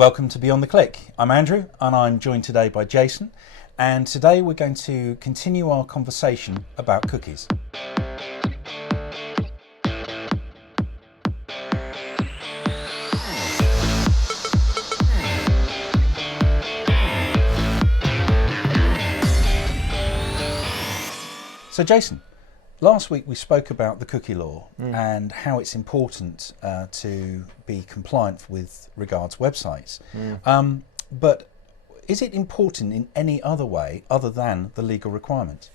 Welcome to Beyond the Click. I'm Andrew and I'm joined today by Jason, and today we're going to continue our conversation about cookies. So Jason, last week we spoke about the cookie law and how it's important to be compliant with regards websites. But is it important in any other way other than the legal requirement?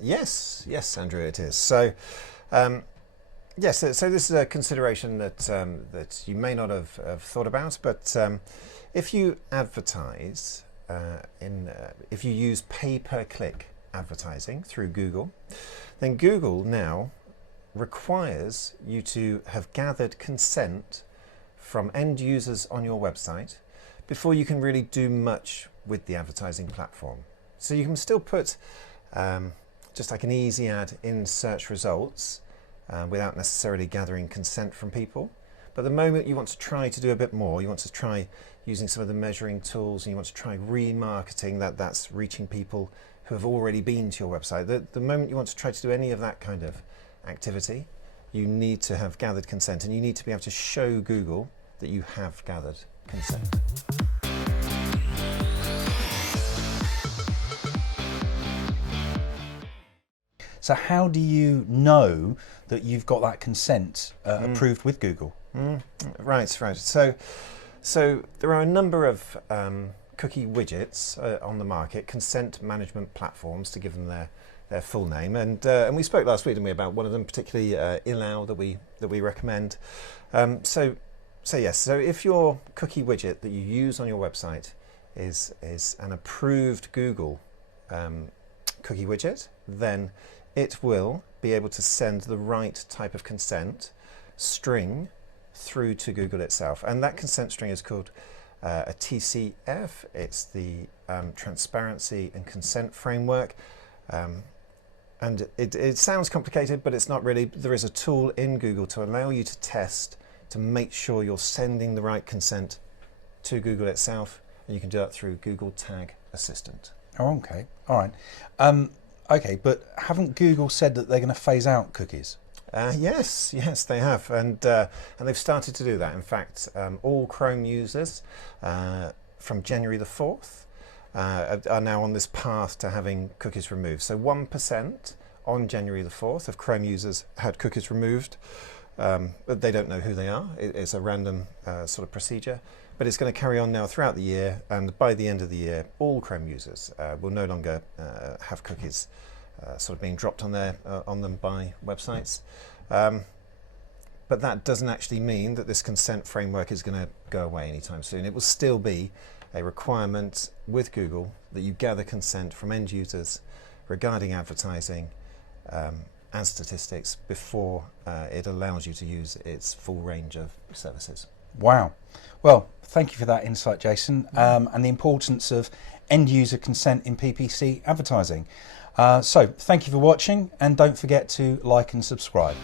Yes, Andrew, it is. So, yes, so this is a consideration that that you may not have thought about, but if you advertise if you use pay-per-click advertising through Google, then Google now requires you to have gathered consent from end users on your website before you can really do much with the advertising platform. So you can still put just like an easy ad in search results without necessarily gathering consent from people. But the moment you want to try to do a bit more, you want to try using some of the measuring tools, and you want to try remarketing that's reaching people who have already been to your website. The moment you want to try to do any of that kind of activity, you need to have gathered consent, and you need to be able to show Google that you have gathered consent. So how do you know that you've got that consent approved with Google? Right. So there are a number of cookie widgets on the market, consent management platforms, to give them their full name. And we spoke last week, didn't we, about one of them, particularly Ilao, that we recommend. So yes. So if your cookie widget that you use on your website is an approved Google cookie widget, then it will be able to send the right type of consent string through to Google itself, and that consent string is called a TCF. It's the Transparency and Consent Framework, and it sounds complicated, but it's not really. There is a tool in Google to allow you to test to make sure you're sending the right consent to Google itself, and you can do that through Google Tag Assistant. Oh, okay, all right. Okay, but haven't Google said that they're going to phase out cookies? Yes, they have, and they've started to do that. In fact, all Chrome users from January the 4th are now on this path to having cookies removed. So 1% on January the 4th of Chrome users had cookies removed, but they don't know who they are. It's a random sort of procedure, but it's going to carry on now throughout the year, and by the end of the year, all Chrome users will no longer have cookies sort of being dropped on them by websites. But that doesn't actually mean that this consent framework is going to go away anytime soon. It will still be a requirement with Google that you gather consent from end users regarding advertising and statistics before it allows you to use its full range of services. Wow. Well, thank you for that insight, Jason, and the importance of end user consent in PPC advertising. So thank you for watching, and don't forget to like and subscribe.